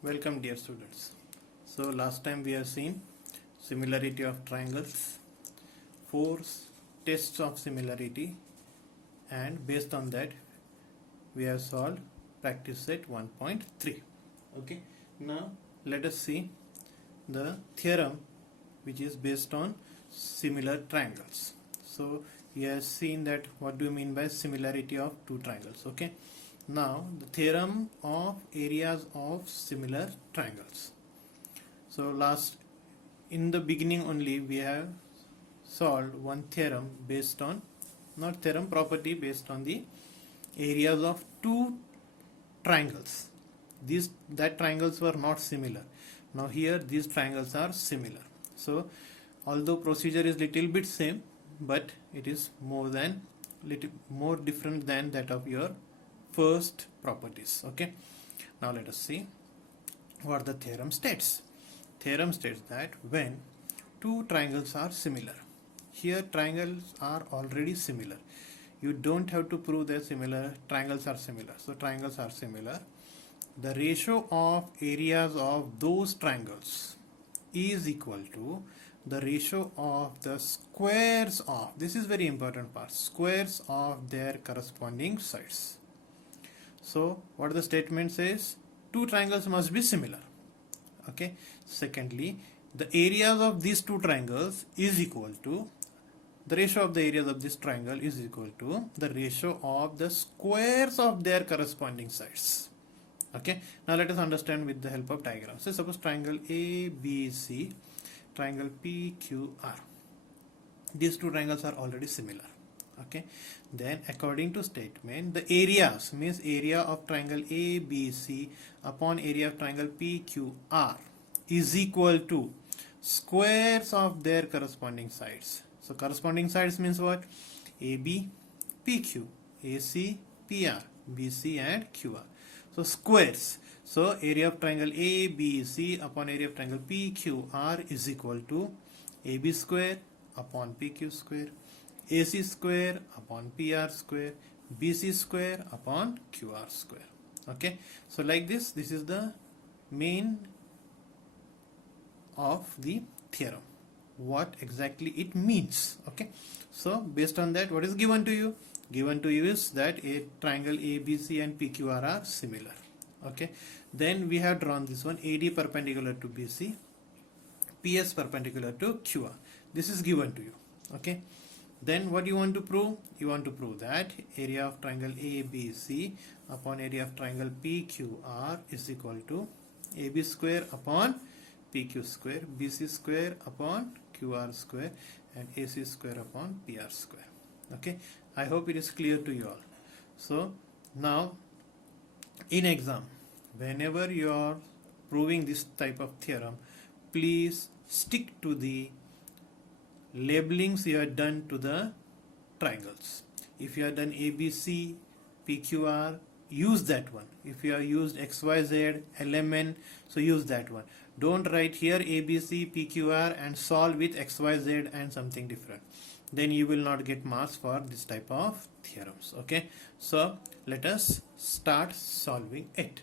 Welcome dear students. So last time we have seen similarity of triangles, four tests of similarity, and based on that we have solved practice set 1.3. Okay, now let us see the theorem which is based on similar triangles. So we have seen that what do you mean by similarity of two triangles. Okay, now the theorem of areas of similar triangles. So in the beginning only we have solved one theorem based on, not theorem, property based on the areas of two triangles. That triangles were not similar. Now here these triangles are similar. So although procedure is little bit same, but it is little more different than that of your first properties. Okay, now let us see what the theorem states. Theorem states that when two triangles are similar, here triangles are already similar, you don't have to prove they're similar, triangles are similar. So triangles are similar, the ratio of areas of those triangles is equal to the ratio of the squares of, this is very important part, squares of their corresponding sides. So what the statement says, two triangles must be similar. Okay, secondly, the areas of these two triangles is equal to, the ratio of the areas of this triangle is equal to the ratio of the squares of their corresponding sides. Okay, now let us understand with the help of diagrams. So suppose triangle ABC, triangle PQR, these two triangles are already similar. Okay, then according to statement, the areas means area of triangle ABC upon area of triangle PQR is equal to squares of their corresponding sides. So corresponding sides means what? AB, PQ, AC, PR, BC and QR. So squares. So area of triangle ABC upon area of triangle PQR is equal to AB square upon PQ square, AC square upon PR square, BC square upon QR square. Okay, so like this is the main of the theorem, what exactly it means. Okay, so based on that, what is given to you? Given to you is that a triangle ABC and PQR are similar. Okay, then we have drawn this one, AD perpendicular to BC, PS perpendicular to QR. This is given to you. Okay, then what you want to prove? You want to prove that area of triangle ABC upon area of triangle PQR is equal to AB square upon PQ square, BC square upon QR square and AC square upon PR square. Okay, I hope it is clear to you all. So now in exam, whenever you are proving this type of theorem, please stick to the labelings you have done to the triangles. If you have done ABC, PQR, use that one. If you have used XYZ, LMN, so use that one. Don't write here ABC, PQR and solve with XYZ and something different. Then you will not get marks for this type of theorems. Okay, so let us start solving it.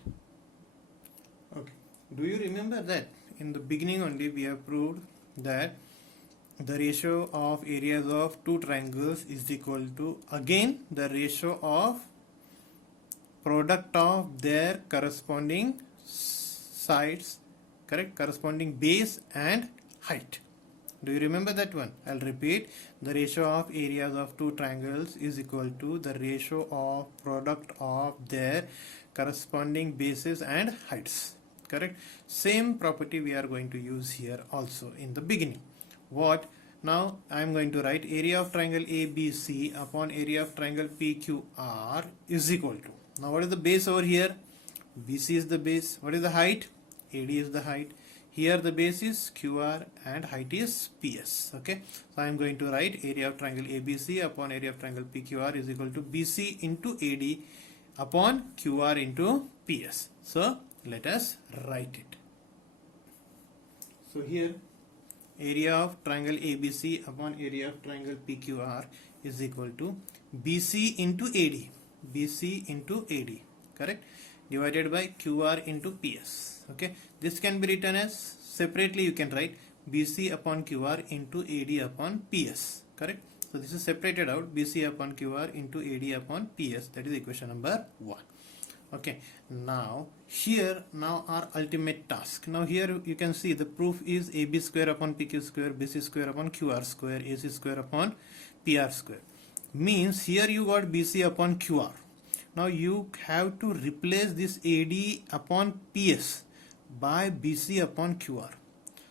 Okay, do you remember that in the beginning only we have proved that the ratio of areas of two triangles is equal to, again, the ratio of product of their corresponding sides, correct, corresponding base and height. Do you remember that one? I'll repeat, the ratio of areas of two triangles is equal to the ratio of product of their corresponding bases and heights. Correct. Same property we are going to use here also in the beginning. What? Now I am going to write area of triangle ABC upon area of triangle PQR is equal to, now what is the base over here? BC is the base. What is the height? AD is the height. Here the base is QR and height is PS. Okay, so I am going to write area of triangle ABC upon area of triangle PQR is equal to BC into AD upon QR into PS. So let us write it. So here area of triangle ABC upon area of triangle PQR is equal to BC into AD. BC into AD, correct? divided by QR into PS. Okay, this can be written as separately. You can write BC upon QR into AD upon PS. Correct. So this is separated out, BC upon QR into AD upon PS. That is equation number 1. Okay, now here our ultimate task. Now here you can see the proof is AB square upon PQ square, BC square upon QR square, AC square upon PR square. Means here you got BC upon QR. Now you have to replace this AD upon PS by BC upon QR.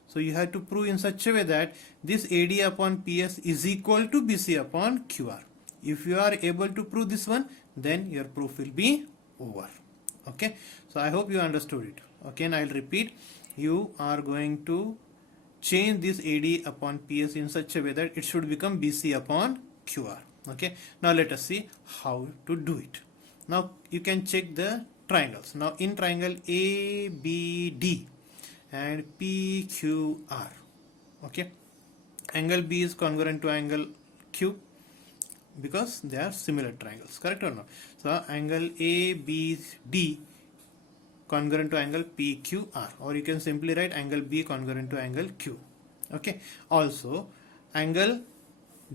So you have to prove in such a way that this AD upon PS is equal to BC upon QR. If you are able to prove this one, then your proof will be over. Okay, so I hope you understood it. Okay, and I'll repeat, you are going to change this AD upon PS in such a way that it should become BC upon QR. Okay, now let us see how to do it. Now you can check the triangles. Now in triangle ABD and PQR, okay, angle B is congruent to angle Q because they are similar triangles, correct or not? So angle ABD congruent to angle PQR, or you can simply write angle B congruent to angle Q. Okay, also angle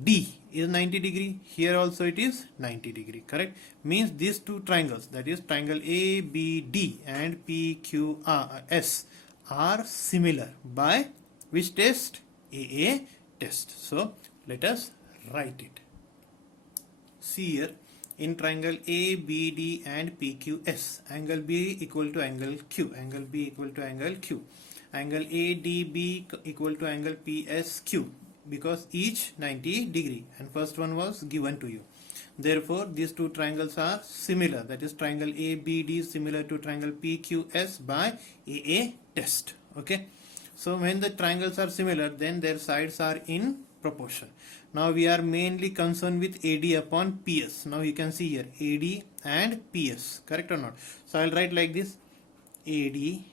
D is 90 degree, here also it is 90 degree, correct? Means these two triangles, that is triangle ABD and PQRS, are similar by which test? AA test. So let us write it. See here, in triangle ABD and PQS, angle B equal to angle Q, angle B equal to angle Q, angle ADB equal to angle PSQ, because each 90 degree, and first one was given to you. Therefore these two triangles are similar, that is triangle ABD similar to triangle PQS by AA test. Okay, so when the triangles are similar, then their sides are in proportion. Now we are mainly concerned with AD upon PS. Now you can see here AD and PS, correct or not? So I'll write like this, AD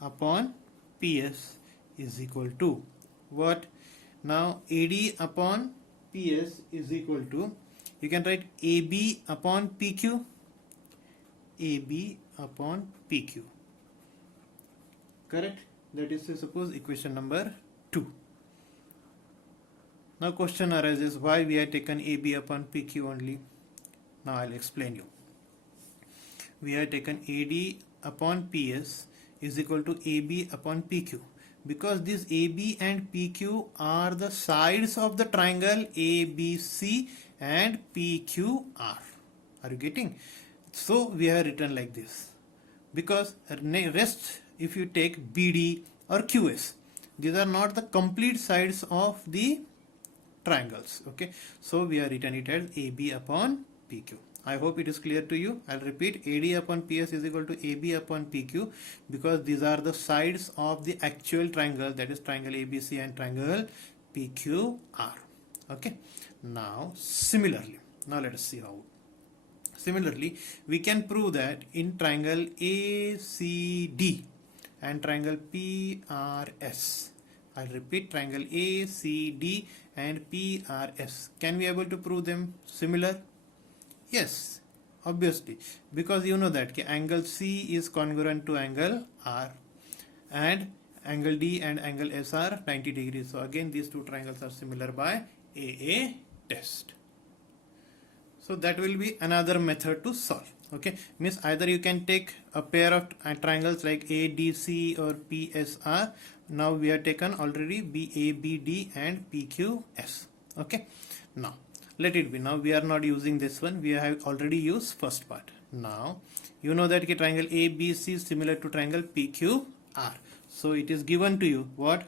upon PS is equal to what? Now AD upon PS is equal to, you can write AB upon PQ, AB upon PQ, correct? That is, suppose, equation number 2. Now question arises, why we have taken AB upon PQ only? Now I'll explain you. We have taken AD upon PS is equal to AB upon PQ because this AB and PQ are the sides of the triangle ABC and PQR. Are you getting? So we have written like this, because rest, if you take BD or QS, these are not the complete sides of the triangles. Okay, so we are written it as AB upon PQ. I hope it is clear to you. I'll repeat, AD upon PS is equal to AB upon PQ because these are the sides of the actual triangle, that is triangle ABC and triangle PQR. Okay, now similarly, now let us see how. Similarly, we can prove that in triangle ACD and triangle PRS, I'll repeat, triangle ACD and PRS, can we able to prove them similar? Yes, obviously, because you know that angle C is congruent to angle R and angle D and angle S are 90 degrees. So again these two triangles are similar by AA test. So that will be another method to solve. Okay, means either you can take a pair of triangles like ADC or PSR. Now we have taken already BABD and PQS. Okay, now let it be. Now we are not using this one, we have already used first part. Now you know that triangle ABC is similar to triangle PQR. So it is given to you what?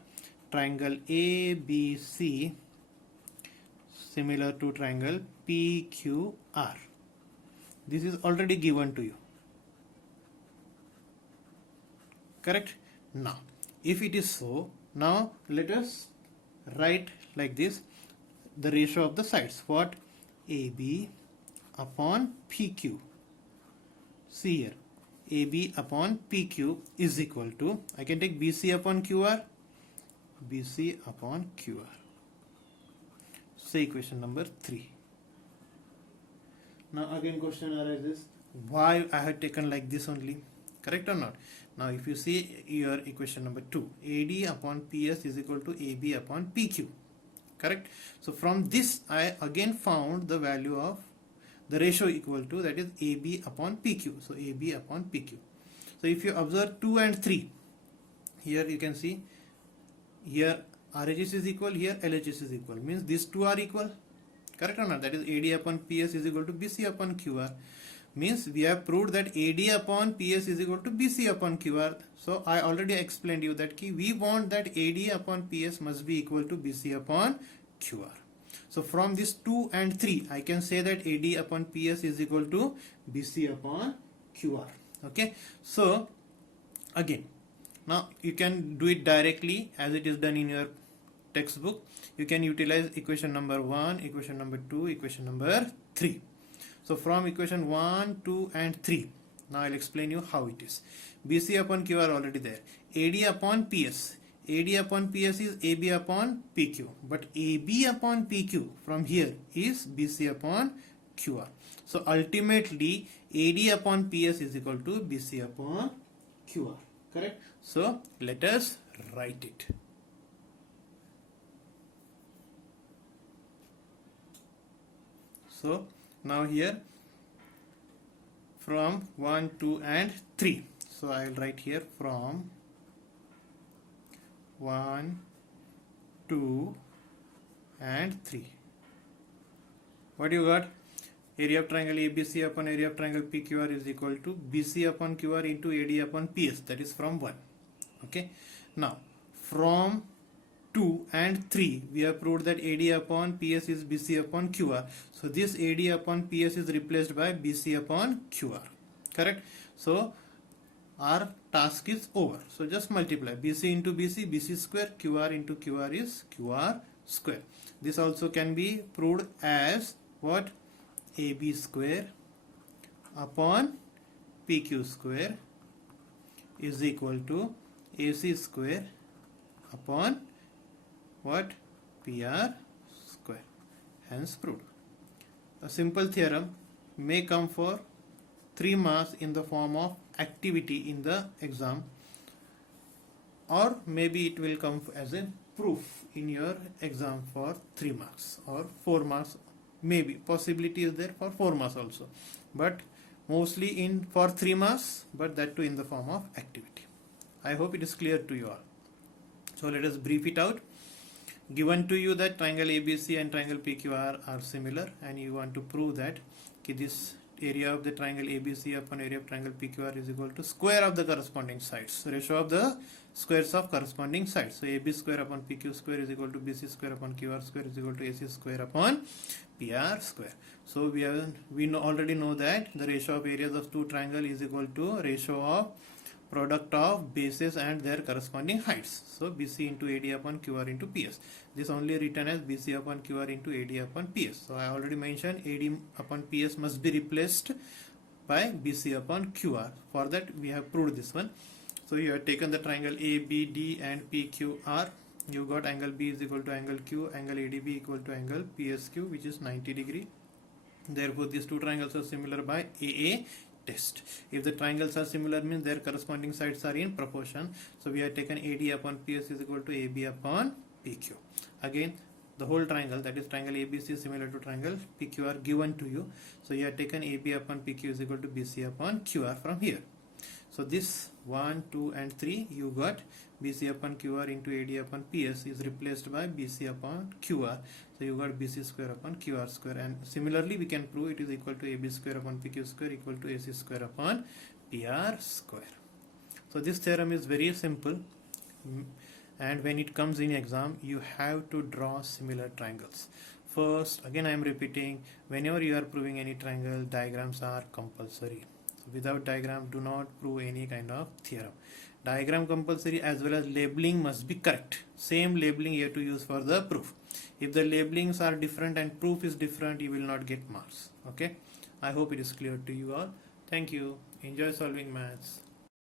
Triangle ABC similar to triangle PQR. This is already given to you, correct? Now if it is so, now let us write like this the ratio of the sides. What? AB upon PQ. See here, AB upon PQ is equal to, I can take BC upon QR, BC upon QR. Say equation number 3. Now again question arises, why I have taken like this only. Correct or not? Now if you see your equation number 2, AD upon PS is equal to AB upon PQ. Correct? So from this I again found the value of the ratio equal to, that is AB upon PQ. So AB upon PQ. So if you observe 2 and 3, here you can see here RHS is equal, here LHS is equal, means these two are equal. Correct or not? That is AD upon PS is equal to BC upon QR. Means we have proved that AD upon PS is equal to BC upon QR. So I already explained you that we want that AD upon PS must be equal to BC upon QR. So from this 2 and 3 I can say that AD upon PS is equal to BC upon QR. Okay. So again, now you can do it directly as it is done in your textbook. You can utilize equation number 1, equation number 2, equation number 3. So from equation 1, 2 and 3, now I'll explain you how it is. BC upon Q are already there. AD upon PS. AD upon PS is AB upon PQ. But AB upon PQ from here is BC upon QR. So ultimately AD upon PS is equal to BC upon QR. Correct? So let us write it. So now here from 1, 2 and 3. So I will write here from 1, 2 and 3. What you got? Area of triangle ABC upon area of triangle PQR is equal to BC upon QR into AD upon PS. That is from 1. Okay. Now from 2 and 3 we have proved that AD upon PS is BC upon QR. So this AD upon PS is replaced by BC upon QR. Correct? So our task is over. So just multiply BC into BC, BC square, QR into QR is QR square. This also can be proved as what? AB square upon PQ square is equal to AC square upon what? PR square. Hence proved. A simple theorem may come for 3 marks in the form of activity in the exam, or maybe it will come as a proof in your exam for 3 marks or 4 marks. Maybe possibility is there for 4 marks also, but mostly in for 3 marks, but that too in the form of activity. I hope it is clear to you all. So let us brief it out. Given to you that triangle ABC and triangle PQR are similar, and you want to prove that this area of the triangle ABC upon area of triangle PQR is equal to square of the corresponding sides, ratio of the squares of corresponding sides. So AB square upon PQ square is equal to BC square upon QR square is equal to AC square upon PR square. So we already know that the ratio of areas of two triangles is equal to ratio of product of bases and their corresponding heights. So BC into AD upon QR into PS. This only written as BC upon QR into AD upon PS. So I already mentioned AD upon PS must be replaced by BC upon QR. For that we have proved this one. So you have taken the triangle ABD and PQR. You got angle B is equal to angle Q, angle ADB equal to angle PSQ, which is 90 degree. Therefore these two triangles are similar by AA test. If the triangles are similar, means their corresponding sides are in proportion. So we have taken AD upon PS is equal to AB upon PQ. Again, the whole triangle, that is triangle ABC is similar to triangle PQR given to you. So you have taken AB upon PQ is equal to BC upon QR from here. So this 1, 2 and 3 you got BC upon QR into AD upon PS is replaced by BC upon QR. So you got BC square upon QR square, and similarly we can prove it is equal to AB square upon PQ square equal to AC square upon PR square. So this theorem is very simple, and when it comes in exam you have to draw similar triangles. First, again I am repeating, whenever you are proving any triangle, diagrams are compulsory. So without diagram do not prove any kind of theorem. Diagram compulsory, as well as labeling must be correct. Same labeling you have to use for the proof. If the labelings are different and proof is different, you will not get marks. Okay, I hope it is clear to you all. Thank you. Enjoy solving maths.